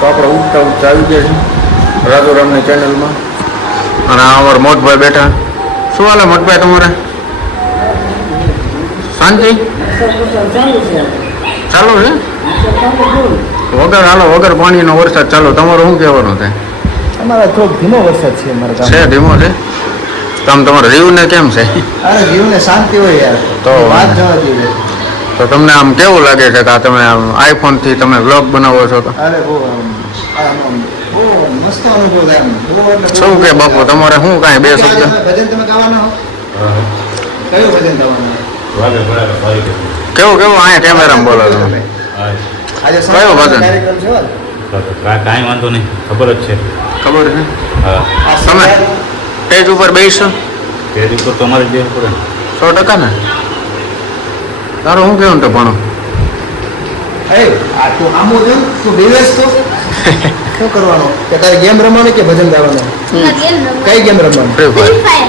તો આપણે ઉઠતા ઉગતા આવી ગયા છીએ રાઘોરામની ચેનલમાં અને અમારા મોટભાઈ બેઠા. શું હાલે મોટભાઈ તમારે? શાંતિ? ચાલુ છે? વગર હાલો વગર પાણીનો વરસાદ ચાલુ. તમારું શું કહેવાનું છે? અમારા થોડોક ધીમો વરસાદ છે અમારા છે ધીમો છે? તો આમ તમારા રીવને કેમ છે? અરે જીવને શાંતિ હોય યાર. તો વાત જવા જોઈએ તો તમને આમ કેવું લાગે છે કે આ તમે આમ આઈફોનથી તમે વ્લોગ બનાવો છો તો? શું કે બાપુ તમારે શું કાંઈ બે શબ્દ? ભજન તમે ગાવાના હો? કયું ભજન ગાવાનું? વાગે બરાબર વાગે. કેવું કેવું? અહીંયા કેમેરામાં બોલો તમે. કયો ભજન? કાંઈ વાંધો નહીં. ખબર જ છે. ખબર છે? હા. તમે? સ્ટેજ ઉપર બેસો. સ્ટેજ ઉપર તમારે જે પડે સો ટકા ને? તારું શું કેવું તો ભણો. એ, આ તું આમો જો તું બેવેશ તો શું કરવાનું? કે તારે ગેમ રમવાની કે ભજન ગાવાનું? કઈ ગેમ રમવાની? ફ્રી ફાયર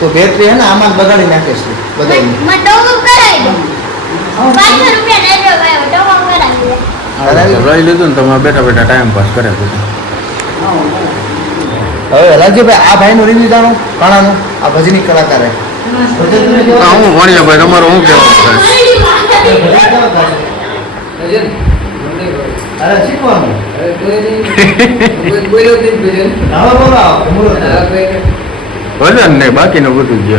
તો બેટરી હે ને આમાં બગાડી નાખે છે બધાની લઈ લીધું ને તમે બેઠા બેઠા ટાઈમ પાસ કરે બધું હવે રાજ્યભાઈ આ ભાઈનું રિવ્યુ જાણો કાણાનું આ ભજની કલાકાર હે. હા, હું ભણ્યા ભાઈ તમારું શું કહેવાનું ભજન ને બાકીનું બધું જ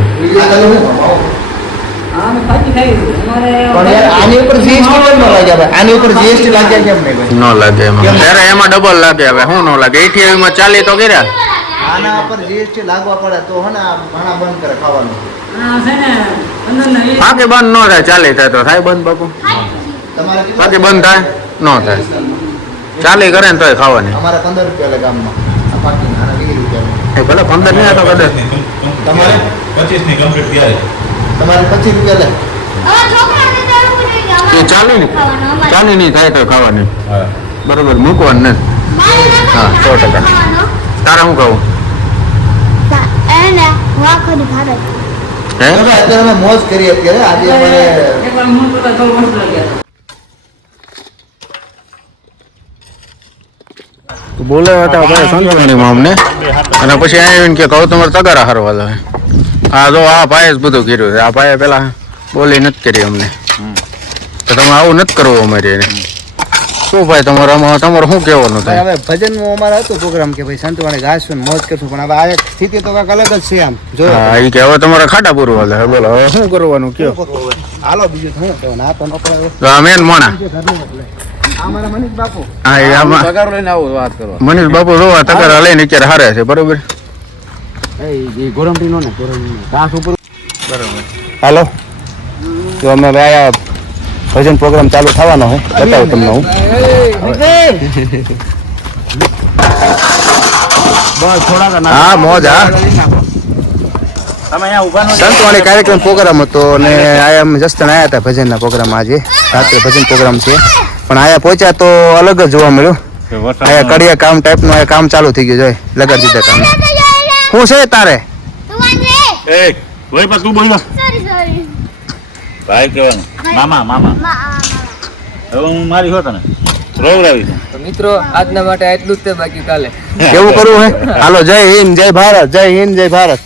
ન લાગે એમાં. ત્યારે એમાં ડબલ લાગે હવે શું ન લાગે? ATM માં ચાલી તો કર્યા. આના ઉપર જીએસટી લાગવા પડે તો હે ને આ ઘણા બંધ કરે ખાવાનું. બાકી બંધ ન થાય ચાલે થાય તો થાય બંધ બાપુ. બાકી બંધ થાય ન થાય. ચાલે કરે ને તોય ખાવાની. અમારે પંદર રૂપિયા લે ગામમાં. પાકી ભલે પંદર નહીં તો કદાચ. તમારે? પચીસની કમ્પ્લીટ ત્યારે તમારે પચીસ રૂપિયા લે. એ ચાલી ને ચાલી નહીં થાય તો ખાવાની. બરોબર મૂકવાનું ને. હા, સો ટકા. તારે હું કહું હે? અત્યારે અમે મોજ કરીએ અત્યારે. આજે અમારે તો બોલાવ્યા હતા ભાઈ સંતવાણીમાં અમને અને પછી આવીને કે કહું તમારે તગારા હારવા લે આ જો આ ભાઈએ જ બધું કર્યું છે. આ ભાઈએ પેલા બોલી નથી કરી અમને. તો તમે આવું નથી કરવું અમારે એને. શું ભાઈ તમારે આમાં તમારે શું કહેવાનું થાય? હવે ભજનનો અમારે હતો પ્રોગ્રામ કે ભાઈ સંતવાણી ગાશું મોજ કરશું પણ હવે આ એક સ્થિતિ તો કાંઈક અલગ જ છે આમ. જો હા એ કે હવે તમારે ખાટા પૂરવા લે. બોલો. હવે શું કરવાનું કયો? હાલો બીજું શું કહેવાનું આ તો નોકરા આ મેન મોણા. મનીષ બાપુ. હા એ આમાં પગાર લઈને આવું વાત કરવા. મનીષ બાપુ જોવા તગારા લઈને અત્યારે હારે છે બરોબર? હાલો. તો અમે આયા ભજન પ્રોગ્રામ ચાલુ થવાનો છે બતાવું તમને હું. હા મોજ હા. સંતવાણી કાર્યક્રમ પ્રોગ્રામ હતો અને આયા અમે જસ્તન આવ્યા હતા ભજનના પ્રોગ્રામ આજે. રાત્રે ભજન પ્રોગ્રામ છે. પણ આયા પહોંચ્યા તો અલગ જ જોવા મળ્યું. આયા કડિયા કામ ટાઈપનું આયા કામ ચાલુ થઈ ગયું જોઈ લગાડી દીધા કામ. શું છે તારે? એ ભાઈ પા તું બોલ ભાઈ કહેવાનું. મામા મામા. હવે હું મારી હો તને? રોવડાવી તો મિત્રો આજના માટે આટલું જ તે બાકી કાલે. કેવું કરવું હે? હાલો જય હિન્દ જય ભારત જય હિન્દ જય ભારત.